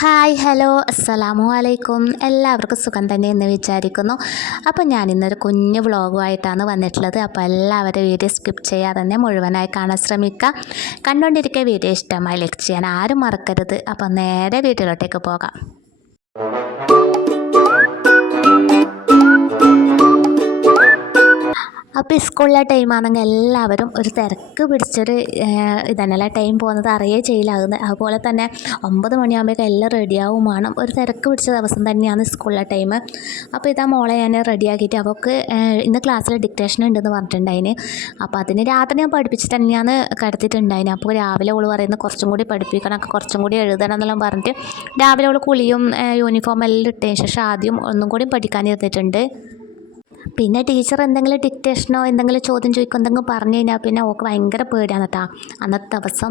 Hi hello അസ്സലാമു അലൈക്കും. എല്ലാവർക്കും സുഖം തന്നെ എന്ന് വിചാരിക്കുന്നു. അപ്പോൾ ഞാനിന്നൊരു കുഞ്ഞു വ്ളോഗുമായിട്ടാണ് വന്നിട്ടുള്ളത്. അപ്പോൾ എല്ലാവരും വീഡിയോ സ്കിപ്പ് ചെയ്യാതെ തന്നെ മുഴുവനായി കാണാൻ ശ്രമിക്കുക. കണ്ടുകൊണ്ടിരിക്കുക വീഡിയോ ഇഷ്ടമായി ലൈക്ക് ചെയ്യാൻ ആരും മറക്കരുത്. അപ്പോൾ നേരെ വീഡിയോയിലോട്ടേക്ക് പോകാം. അപ്പോൾ സ്കൂളിലെ ടൈമാണെങ്കിൽ എല്ലാവരും ഒരു തിരക്ക് പിടിച്ചൊരു ഇതന്നെയല്ല, ടൈം പോകുന്നത് അറിയേ ചെയ്യില്ലാകുന്നത്. അതുപോലെ തന്നെ 9 മണിയാകുമ്പോഴേക്കും എല്ലാം റെഡിയാവും വേണം. ഒരു തിരക്ക് പിടിച്ച ദിവസം തന്നെയാണ് സ്കൂളിലെ ടൈം. അപ്പോൾ ഇതാ മോളെ ഞാൻ റെഡിയാക്കിയിട്ട് അവൾക്ക് ഇന്ന് ക്ലാസ്സിൽ ഡിക്റ്റേഷൻ ഉണ്ടെന്ന് പറഞ്ഞിട്ടുണ്ടായിന്. അപ്പോൾ അതിന് രാത്രി ഞാൻ പഠിപ്പിച്ചിട്ട് തന്നെയാണ് കിടത്തിയിട്ടുണ്ടായിന്. അപ്പോൾ രാവിലെ അവൾ പറയുന്നത് കുറച്ചും കൂടി പഠിപ്പിക്കണം, കുറച്ചും കൂടി എഴുതണം എന്നെല്ലാം പറഞ്ഞിട്ട് രാവിലെ അവൾ കുളിയും യൂണിഫോം എല്ലാം ഇട്ടതിന് ശേഷം ആദ്യം ഒന്നും കൂടി പഠിക്കാനിരുന്നിട്ടുണ്ട്. പിന്നെ ടീച്ചർ എന്തെങ്കിലും ഡിക്റ്റേഷനോ എന്തെങ്കിലും ചോദ്യം ചോദിക്കും എന്തെങ്കിലും പറഞ്ഞു കഴിഞ്ഞാൽ പിന്നെ ഓൾക്ക് ഭയങ്കര പേടിയാണ് കേട്ടോ. അന്നത്തെ ദിവസം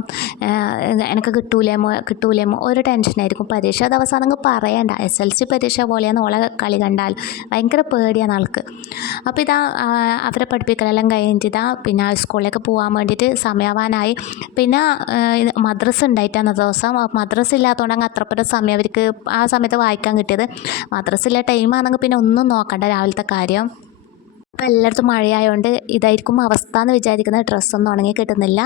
എനിക്ക് കിട്ടൂലേമോ ഒരു ടെൻഷനായിരിക്കും. പരീക്ഷ ദിവസം ആണെങ്കിൽ പറയണ്ട, SLC പരീക്ഷ പോലെയാണ് ഓളെ കളി കണ്ടാൽ. ഭയങ്കര പേടിയാണ് ആൾക്ക്. അപ്പോൾ ഇതാ അവരെ പഠിപ്പിക്കലെല്ലാം കഴിഞ്ഞിട്ട് ഇതാ പിന്നെ സ്കൂളിലേക്ക് പോകാൻ വേണ്ടിയിട്ട് സമയമാവാനായി. പിന്നെ മദ്രസ ഉണ്ടായിട്ടാണ് ദിവസം. മദ്രസ ഇല്ലാത്തതുകൊണ്ടാണ് അത്രപ്പുറം സമയം അവർക്ക് ആ സമയത്ത് വായിക്കാൻ കിട്ടിയത്. മദ്രസയിലെ ടൈമാണെങ്കിൽ പിന്നെ ഒന്നും നോക്കണ്ട രാവിലത്തെ കാര്യം. ഇപ്പോൾ എല്ലായിടത്തും മഴയായതുകൊണ്ട് ഇതായിരിക്കും അവസ്ഥ എന്ന് വിചാരിക്കുന്നത്. ഡ്രസ്സൊന്നും ഉണങ്ങി കിട്ടുന്നില്ല.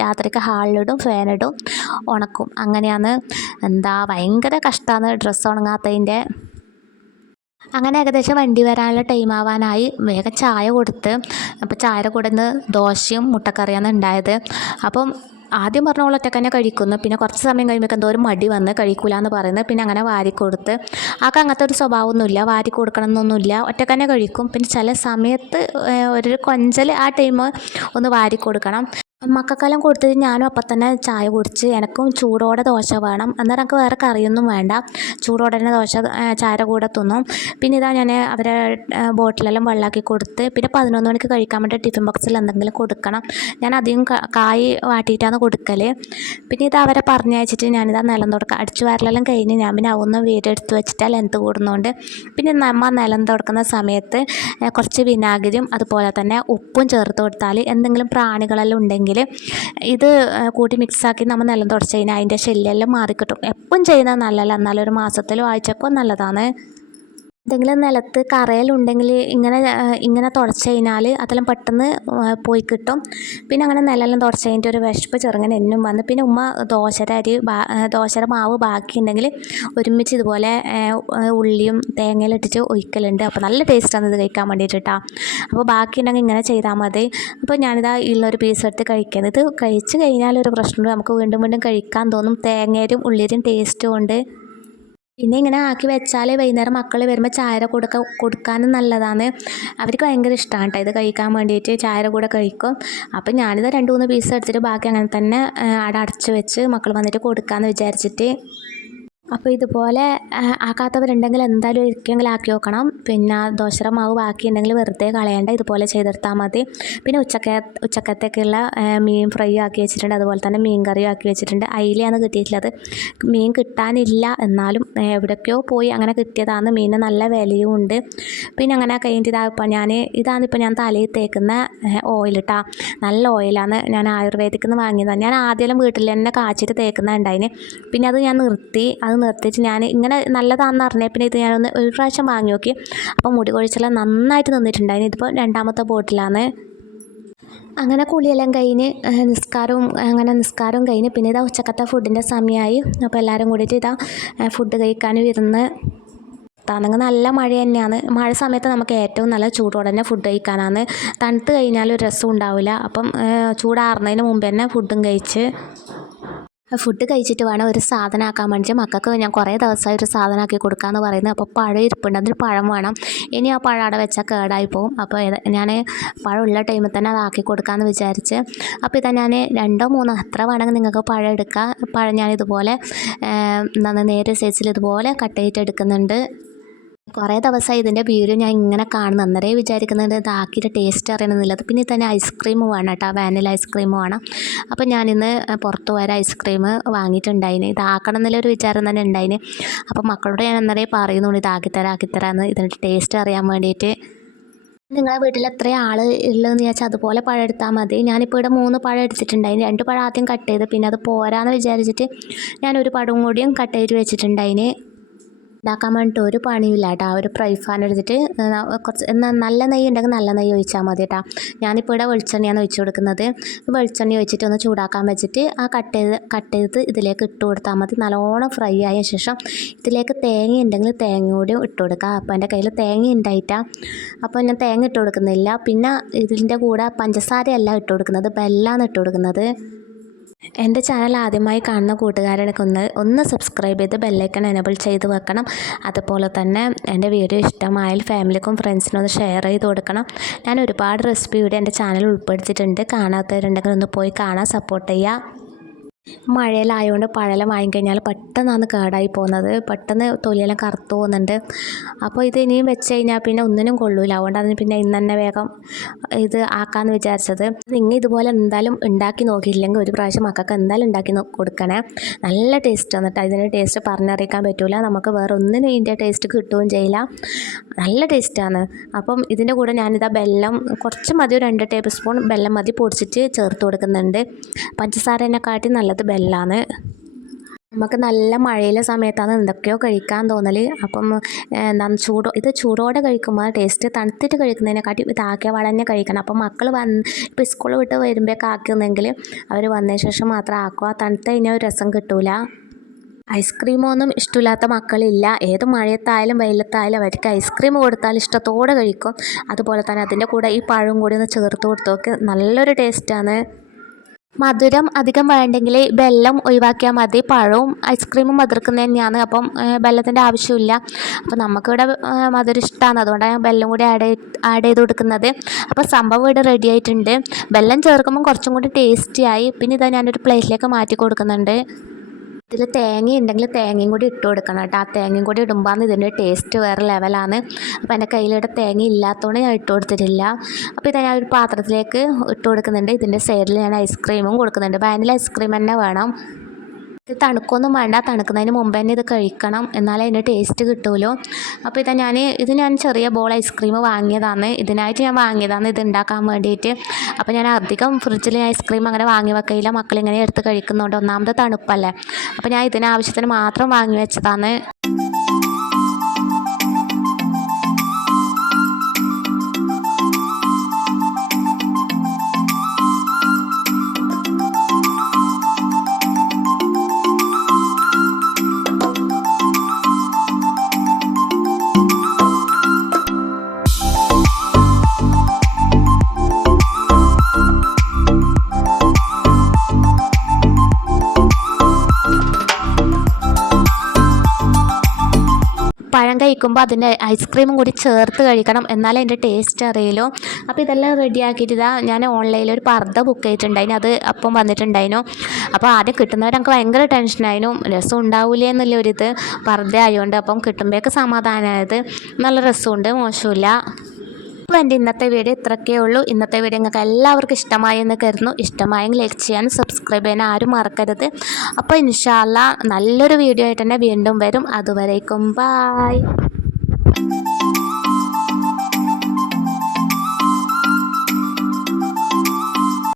രാത്രിക്ക് ഹാളിലിടും, ഫാനിടും, ഉണക്കും. അങ്ങനെയാണ്. ഭയങ്കര കഷ്ടമാണ് ഡ്രസ്സ് ഉണങ്ങാത്തതിൻ്റെ. അങ്ങനെ ഏകദേശം വണ്ടി വരാനുള്ള ടൈം ആവാനായി. വേഗം ചായ കൊടുത്ത്. അപ്പോൾ ചായയുടെ കൂടെ നിന്ന് ദോശയും മുട്ടക്കറിയാണ് ഉണ്ടായത്. അപ്പം ആദ്യം പറഞ്ഞ പോലെ ഒറ്റക്ക് തന്നെ കഴിക്കുന്നു. പിന്നെ കുറച്ച് സമയം കഴിയുമ്പോൾ എന്തോരം മടി വന്ന് കഴിക്കൂല എന്ന് പറയുന്നത്. പിന്നെ അങ്ങനെ വാരി കൊടുത്ത്. ആൾക്ക് അങ്ങനത്തെ ഒരു സ്വഭാവമൊന്നുമില്ല, വാരി കൊടുക്കണം എന്നൊന്നുമില്ല, ഒറ്റക്ക് തന്നെ കഴിക്കും. പിന്നെ ചില സമയത്ത് ഒരു കൊഞ്ചൽ ആ ടൈം ഒന്ന് വാരി കൊടുക്കണം. മക്കൾക്കെല്ലാം കൊടുത്തിട്ട് ഞാനും അപ്പം തന്നെ ചായ കുടിച്ച്. എനിക്കും ചൂടോടെ ദോശ വേണം. അന്നേരം എനിക്ക് വേറെ കറിയൊന്നും വേണ്ട, ചൂടോടെ തന്നെ ദോശ ചായയുടെ കൂടെ തിന്നും. പിന്നെ ഇതാ ഞാൻ അവരെ ബോട്ടിലെല്ലാം വെള്ളമാക്കി കൊടുത്ത്. പിന്നെ 11 മണിക്ക് കഴിക്കാൻ വേണ്ടി ടിഫിൻ ബോക്സിൽ എന്തെങ്കിലും കൊടുക്കണം. ഞാൻ അധികം കായ് വാട്ടിയിട്ടാണ് കൊടുക്കൽ. പിന്നെ ഇത് അവരെ പറഞ്ഞയച്ചിട്ട് ഞാനിതാ നിലം തുടക്കുക. അടിച്ചു വാരലെല്ലാം കഴിഞ്ഞ് ഞാൻ പിന്നെ ഒന്ന് വീഡിയോ എടുത്ത് വെച്ചിട്ടാൽ ലെന്ത് കൂടുന്നതുകൊണ്ട് പിന്നെ നമ്മൾ നിലം തുടക്കുന്ന സമയത്ത് കുറച്ച് വിനാഗിരിയും അതുപോലെ തന്നെ ഉപ്പും ചേർത്ത് കൊടുത്താൽ എന്തെങ്കിലും പ്രാണികളെല്ലാം ഉണ്ടെങ്കിൽ ഇത് കൂട്ടി മിക്സാക്കി നമ്മൾ നിലം തുടച്ച് കഴിഞ്ഞാൽ അതിൻ്റെ ശല്യമെല്ലാം മാറിക്കിട്ടും. എപ്പം ചെയ്യുന്നത് നല്ലതല്ല, എന്നാലും ഒരു മാസത്തിലോ ആഴ്ചക്കോ നല്ലതാണ്. എന്തെങ്കിലും നിലത്ത് കറയലുണ്ടെങ്കിൽ ഇങ്ങനെ തുടച്ച് കഴിഞ്ഞാൽ അതെല്ലാം പെട്ടെന്ന് പോയി കിട്ടും. പിന്നെ അങ്ങനെ നിലമെല്ലാം തുടച്ച് കഴിഞ്ഞിട്ട് ഒരു വിശപ്പ് ചെറുങ്ങനെ എന്നും വന്ന്. പിന്നെ ഉമ്മ ദോശയുടെ മാവ് ബാക്കിയുണ്ടെങ്കിൽ ഒരുമിച്ച് ഇതുപോലെ ഉള്ളിയും തേങ്ങയിലും ഇട്ടിട്ട് ഒഴിക്കലുണ്ട്. അപ്പോൾ നല്ല ടേസ്റ്റാണ് ഇത് കഴിക്കാൻ വേണ്ടിയിട്ട് കേട്ടോ. അപ്പോൾ ബാക്കിയുണ്ടെങ്കിൽ ഇങ്ങനെ ചെയ്താൽ മതി. അപ്പോൾ ഞാനിതാ ഉള്ളൊരു പീസ് എടുത്ത് കഴിക്കുന്നത്. ഇത് കഴിച്ച് കഴിഞ്ഞാൽ ഒരു പ്രശ്നമുണ്ട്, നമുക്ക് വീണ്ടും വീണ്ടും കഴിക്കാൻ തോന്നും. തേങ്ങയും ഉള്ളിയും ടേസ്റ്റും ഉണ്ട്. പിന്നെ ഇങ്ങനെ ആക്കി വെച്ചാൽ വൈകുന്നേരം മക്കൾ വരുമ്പോൾ ചായയുടെ കൂടെ കൊടുക്കാനും നല്ലതാണ്. അവർക്ക് ഭയങ്കര ഇഷ്ടമാണ് കേട്ടോ ഇത് കഴിക്കാൻ വേണ്ടിയിട്ട്. ചായയുടെ കൂടെ കഴിക്കും. അപ്പം ഞാനിത് 2-3 പീസ് എടുത്തിട്ട് ബാക്കി അങ്ങനെ തന്നെ അവിടെ അടച്ച് വെച്ച് മക്കൾ വന്നിട്ട് കൊടുക്കാമെന്ന് വിചാരിച്ചിട്ട്. അപ്പോൾ ഇതുപോലെ ആക്കാത്തവരുണ്ടെങ്കിൽ എന്തായാലും ഒരിക്കലെങ്കിലും ആക്കി നോക്കണം. പിന്നെ ദോശയുടെ മാവ് ബാക്കിയുണ്ടെങ്കിൽ വെറുതെ കളയേണ്ട, ഇതുപോലെ ചെയ്തെടുത്താൽ മതി. പിന്നെ ഉച്ചക്കത്തേക്കുള്ള മീൻ ഫ്രൈ ആക്കി വെച്ചിട്ടുണ്ട്, അതുപോലെ തന്നെ മീൻ കറിയും ആക്കി വെച്ചിട്ടുണ്ട്. അയിലയാണ് കിട്ടിയിട്ടുള്ളത്. മീൻ കിട്ടാനില്ല, എന്നാലും എവിടേക്കോ പോയി അങ്ങനെ കിട്ടിയതാണ്. മീനിന് നല്ല വിലയും ഉണ്ട്. പിന്നെ അങ്ങനെ കഴിഞ്ഞിട്ട് ഇതാണിപ്പോൾ ഞാൻ തലയിൽ തേക്കുന്ന ഓയിൽ കേട്ടോ. നല്ല ഓയിലാണ്, ഞാൻ ആയുർവേദിക്കിൽ നിന്ന് വാങ്ങിയതാണ്. ഞാൻ ആദ്യം വീട്ടിൽ തന്നെ കാച്ചിട്ട് തേക്കുന്നുണ്ടായിന്. പിന്നെ അത് ഞാൻ നിർത്തിയിട്ട് ഞാൻ ഇങ്ങനെ നല്ലതാണെന്ന് അറിഞ്ഞാൽ പിന്നെ ഇത് ഞാനൊന്ന് ഒരു പ്രാവശ്യം വാങ്ങി നോക്കി. അപ്പോൾ മുടി കൊഴിച്ചെല്ലാം നന്നായിട്ട് നിന്നിട്ടുണ്ടായിരുന്നു. ഇതിപ്പോൾ 2ാമത്തെ ബോട്ടിലാണ്. അങ്ങനെ കുളിയെല്ലാം കഴിഞ്ഞ് നിസ്കാരവും കഴിഞ്ഞ് പിന്നെ ഇതാ ഉച്ചക്കത്തെ ഫുഡിൻ്റെ സമയമായി. അപ്പോൾ എല്ലാവരും കൂടിയിട്ട് ഇതാ ഫുഡ് കഴിക്കാനും ഇരുന്ന്. തണുങ്ങ് നല്ല മഴ തന്നെയാണ്. മഴ സമയത്ത് നമുക്ക് ഏറ്റവും നല്ല ചൂടോടെ തന്നെ ഫുഡ് കഴിക്കാനാണ്. തണുത്ത് കഴിഞ്ഞാൽ ഒരു രസം ഉണ്ടാവില്ല. അപ്പം ചൂടാറുന്നതിന് മുമ്പ് തന്നെ ഫുഡും കഴിച്ച്. ഫുഡ് കഴിച്ചിട്ട് വേണം ഒരു സാധനം ആക്കാൻ വേണ്ടിയിട്ട്. മക്കൾക്ക് ഞാൻ കുറേ ദിവസമായി ഒരു സാധനമാക്കി കൊടുക്കാമെന്ന് പറയുന്നത്. അപ്പോൾ പഴം ഇരിപ്പുണ്ട്, അതിന് പഴം വേണം. ഇനി ആ പഴം അവിടെ വെച്ചാൽ കേടായി പോകും. അപ്പോൾ ഞാൻ പഴമുള്ള ടൈമിൽ തന്നെ അതാക്കി കൊടുക്കാമെന്ന് വിചാരിച്ച്. അപ്പോൾ ഇതാ ഞാൻ 2-3 അത്ര വേണമെങ്കിൽ നിങ്ങൾക്ക് പഴം എടുക്കാം. പഴം ഞാനിതുപോലെ നേരെ സൈസിൽ ഇതുപോലെ കട്ട് ചെയ്തിട്ട് എടുക്കുന്നുണ്ട്. കുറേ ദിവസമായി ഇതിൻ്റെ വീഡിയോ ഞാൻ ഇങ്ങനെ കാണുന്നു. അന്നേരേ വിചാരിക്കുന്നുണ്ട് ഇതാക്കിയിട്ട് ടേസ്റ്റ് അറിയണമെന്നുള്ളത്. പിന്നെ തന്നെ ഐസ്ക്രീം വേണം കേട്ടോ, വാനില ഐസ്ക്രീം വേണം. അപ്പോൾ ഞാനിന്ന് പുറത്ത് പോയ ഐസ്ക്രീം വാങ്ങിയിട്ടുണ്ടായിന്. ഇതാക്കണം എന്നുള്ളൊരു വിചാരം തന്നെ ഉണ്ടായിന്. അപ്പോൾ മക്കളോട് ഞാൻ അന്നേരേ പറയുന്നുണ്ട് ഇതാക്കിത്തരാമെന്ന്, ഇതിൻ്റെ ടേസ്റ്റ് അറിയാൻ വേണ്ടിയിട്ട്. നിങ്ങളെ വീട്ടിൽ എത്ര ആൾ ഉള്ളതെന്ന് വിചാരിച്ചാൽ അതുപോലെ പഴം എടുത്താൽ മതി. ഞാനിപ്പോൾ ഇവിടെ 3 പഴം എടുത്തിട്ടുണ്ടായിന്. 2 പഴം ആദ്യം കട്ട് ചെയ്ത്, പിന്നെ അത് പോരാന്ന് വിചാരിച്ചിട്ട് ഞാൻ ഒരു പഴം കൂടിയും കട്ട് ചെയ്ത് വെച്ചിട്ടുണ്ടായിന്. ഉണ്ടാക്കാൻ വേണ്ടിയിട്ട് ഒരു പണിയില്ല കേട്ടോ. ഒരു ഫ്രൈ പാൻ എടുത്തിട്ട് കുറച്ച് നല്ല നെയ്യ് ഉണ്ടെങ്കിൽ നല്ല നെയ്യ് ഒഴിച്ചാൽ മതി കേട്ടോ. ഞാനിപ്പോൾ ഇവിടെ വെളിച്ചെണ്ണയാണ് ഒഴിച്ച് കൊടുക്കുന്നത്. വെളിച്ചെണ്ണ ഒഴിച്ചിട്ട് ഒന്ന് ചൂടാക്കാൻ വെച്ചിട്ട് ആ കട്ട് ചെയ്ത് ഇതിലേക്ക് ഇട്ട് കൊടുത്താൽ മതി. നല്ലോണം ഫ്രൈ ആയ ശേഷം ഇതിലേക്ക് തേങ്ങ ഉണ്ടെങ്കിൽ തേങ്ങ കൂടി ഇട്ട് കൊടുക്കുക. അപ്പോൾ എൻ്റെ കയ്യിൽ തേങ്ങ ഉണ്ടായിട്ടാണ്, അപ്പോൾ ഞാൻ തേങ്ങ ഇട്ട് കൊടുക്കുന്നില്ല. പിന്നെ ഇതിൻ്റെ കൂടെ പഞ്ചസാരയല്ല ഇട്ട് കൊടുക്കുന്നത്, ബെല്ലാണ് ഇട്ട് കൊടുക്കുന്നത്. എൻ്റെ ചാനൽ ആദ്യമായി കാണുന്ന കൂട്ടുകാരനൊക്കെ ഒന്ന് സബ്സ്ക്രൈബ് ചെയ്ത് ബെല്ലൈക്കൺ എനേബിൾ ചെയ്ത് വെക്കണം. അതുപോലെ തന്നെ എൻ്റെ വീഡിയോ ഇഷ്ടമായാൽ ഫാമിലിക്കും ഫ്രണ്ട്സിനും ഒന്ന് ഷെയർ ചെയ്ത് കൊടുക്കണം. ഞാൻ ഒരുപാട് റെസിപ്പി വീഡിയോ എൻ്റെ ചാനൽ ഉൾപ്പെടുത്തിയിട്ടുണ്ട്. കാണാത്തവരുണ്ടെങ്കിൽ ഒന്ന് പോയി കാണാൻ സപ്പോർട്ട് ചെയ്യുക. മഴയിലായതുകൊണ്ട് പഴമെല്ലാം വാങ്ങിക്കഴിഞ്ഞാൽ പെട്ടെന്നാണ് കേടായി പോകുന്നത്, പെട്ടെന്ന് തൊലിയെല്ലാം കറുത്തു പോകുന്നുണ്ട്. അപ്പോൾ ഇത് ഇനിയും വെച്ച് കഴിഞ്ഞാൽ പിന്നെ ഒന്നിനും കൊള്ളൂല. അതുകൊണ്ടാണ് പിന്നെ ഇന്ന് തന്നെ വേഗം ഇത് ആക്കാമെന്ന് വിചാരിച്ചത്. നിങ്ങൾ ഇതുപോലെ എന്തായാലും ഉണ്ടാക്കി നോക്കിയില്ലെങ്കിൽ ഒരു പ്രാവശ്യം മക്കൾക്ക് എന്തായാലും ഉണ്ടാക്കി കൊടുക്കണേ. നല്ല ടേസ്റ്റ് വന്നിട്ട് ഇതിൻ്റെ ടേസ്റ്റ് പറഞ്ഞറിയിക്കാൻ പറ്റില്ല. നമുക്ക് വേറെ ഒന്നിനും ഇതിൻ്റെ ടേസ്റ്റ് കിട്ടുകയും ചെയ്യില്ല. നല്ല ടേസ്റ്റാണ്. അപ്പം ഇതിൻ്റെ കൂടെ ഞാനിതാ ബെല്ലം കുറച്ച് മതി, 2 ടേബിൾ സ്പൂൺ ബെല്ലം മതി പൊടിച്ചിട്ട് ചേർത്ത് കൊടുക്കുന്നുണ്ട്. പഞ്ചസാരേനെക്കാട്ടി നല്ലത് ബെല്ലാണ്. നമുക്ക് നല്ല മഴയിലെ സമയത്താണ് എന്തൊക്കെയോ കഴിക്കാൻ തോന്നൽ. അപ്പം എന്താണ് ഇത് ചൂടോടെ കഴിക്കുമ്പോൾ ടേസ്റ്റ്, തണുത്തിട്ട് കഴിക്കുന്നതിനെക്കാട്ടി ഇതാക്കിയ വളഞ്ഞ് കഴിക്കണം. അപ്പം മക്കൾ ഇപ്പോൾ സ്കൂൾ വിട്ട് വരുമ്പോഴൊക്കെ ആക്കുന്നെങ്കിൽ അവർ വന്നതിന് ശേഷം മാത്രം ആക്കുക. തണുത്ത് കഴിഞ്ഞാൽ ഒരു രസം കിട്ടൂല. ഐസ്ക്രീമൊന്നും ഇഷ്ടമില്ലാത്ത മക്കളില്ല. ഏത് മഴയത്തായാലും വെയിലത്തായാലും അവർക്ക് ഐസ്ക്രീം കൊടുത്താൽ ഇഷ്ടത്തോടെ കഴിക്കും. അതുപോലെ തന്നെ അതിൻ്റെ കൂടെ ഈ പഴം കൂടി ഒന്ന് ചേർത്ത് കൊടുത്തൊക്കെ നല്ലൊരു ടേസ്റ്റാണ്. മധുരം അധികം വേണ്ടെങ്കിൽ വെല്ലം ഒഴിവാക്കിയാൽ മതി. പഴവും ഐസ്ക്രീമും മധുരക്കുന്നത് തന്നെയാണ്. അപ്പം വെല്ലത്തിൻ്റെ ആവശ്യമില്ല. അപ്പം നമുക്കിവിടെ മധുരം ഇഷ്ടമാണ്, അതുകൊണ്ടാണ് ഞാൻ വെല്ലം കൂടി ആഡ് ചെയ്ത് കൊടുക്കുന്നത്. അപ്പോൾ സംഭവം ഇവിടെ റെഡി ആയിട്ടുണ്ട്. വെല്ലം ചേർക്കുമ്പോൾ കുറച്ചും കൂടി ടേസ്റ്റിയായി. പിന്നെ ഇതാ ഞാനൊരു പ്ലേറ്റിലേക്ക് മാറ്റി കൊടുക്കുന്നുണ്ട്. ഇതിൽ തേങ്ങ ഉണ്ടെങ്കിൽ തേങ്ങയും കൂടി ഇട്ട് കൊടുക്കണം കേട്ടോ. ആ തേങ്ങയും കൂടി ഇടുമ്പോൾ ഇതിൻ്റെ ടേസ്റ്റ് വേറെ ലെവലാണ്. അപ്പോൾ എൻ്റെ കയ്യിലിവിടെ തേങ്ങ ഇല്ലാത്തതുകൊണ്ട് ഞാൻ ഇട്ട് കൊടുത്തിട്ടില്ല. അപ്പോൾ ഇത് ഞാൻ ഒരു പാത്രത്തിലേക്ക് ഇട്ട് കൊടുക്കുന്നുണ്ട്. ഇതിൻ്റെ സൈഡിൽ ഞാൻ ഐസ്ക്രീമും കൊടുക്കുന്നുണ്ട്. വാനില ഐസ്ക്രീം തന്നെ വേണം. ഇത് തണുക്കൊന്നും വേണ്ട, തണുക്കുന്നതിന് മുമ്പ് തന്നെ ഇത് കഴിക്കണം, എന്നാലേ അതിൻ്റെ ടേസ്റ്റ് കിട്ടുമല്ലോ. അപ്പോൾ ഞാൻ ചെറിയ ബോൾ ഐസ്ക്രീം വാങ്ങിയതാണ്. ഇതിനായിട്ട് ഞാൻ വാങ്ങിയതാണ് ഇത് ഉണ്ടാക്കാൻ വേണ്ടിയിട്ട്. അപ്പോൾ ഞാൻ അധികം ഫ്രിഡ്ജിൽ ഐസ്ക്രീം അങ്ങനെ വാങ്ങി വെക്കയില്ല. മക്കളിങ്ങനെ എടുത്ത് കഴിക്കുന്നുണ്ട്. ഒന്നാമത് തണുപ്പല്ലേ. അപ്പോൾ ഞാൻ ഇതിനാവശ്യത്തിന് മാത്രം വാങ്ങി വെച്ചതാണ്. പഴം കഴിക്കുമ്പോൾ അതിൻ്റെ ഐസ്ക്രീമും കൂടി ചേർത്ത് കഴിക്കണം, എന്നാലേ അതിൻ്റെ ടേസ്റ്റ് അറിയുള്ളൂ. അപ്പോൾ ഇതെല്ലാം റെഡിയാക്കിയിട്ട് ഞാൻ ഓൺലൈനിൽ ഒരു പർദ്ദ ബുക്ക് ചെയ്തിട്ടുണ്ടായിരുന്നു. അത് അപ്പം വന്നിട്ടുണ്ടായിരുന്നു. അപ്പോൾ ആദ്യം കിട്ടുന്നവരൊക്കെ ഭയങ്കര ടെൻഷനായിരുന്നു, രസം ഉണ്ടാവില്ലേ എന്നുള്ള ഒരിത് പർദ്ദ ആയതുകൊണ്ട്. അപ്പം കിട്ടുമ്പോഴേക്ക് സമാധാനമായത്. നല്ല രസമുണ്ട്, മോശമില്ല. അപ്പോൾ എൻ്റെ ഇന്നത്തെ വീഡിയോ ഇത്രയൊക്കെ ഉള്ളൂ. ഇന്നത്തെ വീഡിയോ നിങ്ങൾക്ക് എല്ലാവർക്കും ഇഷ്ടമായി എന്ന് കരുതുന്നു. ഇഷ്ടമായെങ്കിൽ ലൈക്ക് ചെയ്യാനും സബ്സ്ക്രൈബ് ചെയ്യാനും ആരും മറക്കരുത്. അപ്പോൾ ഇൻഷാ അല്ലാഹ് നല്ലൊരു വീഡിയോ ആയിട്ട് തന്നെ വീണ്ടും വരും. അതുവരേക്കും ബായ്.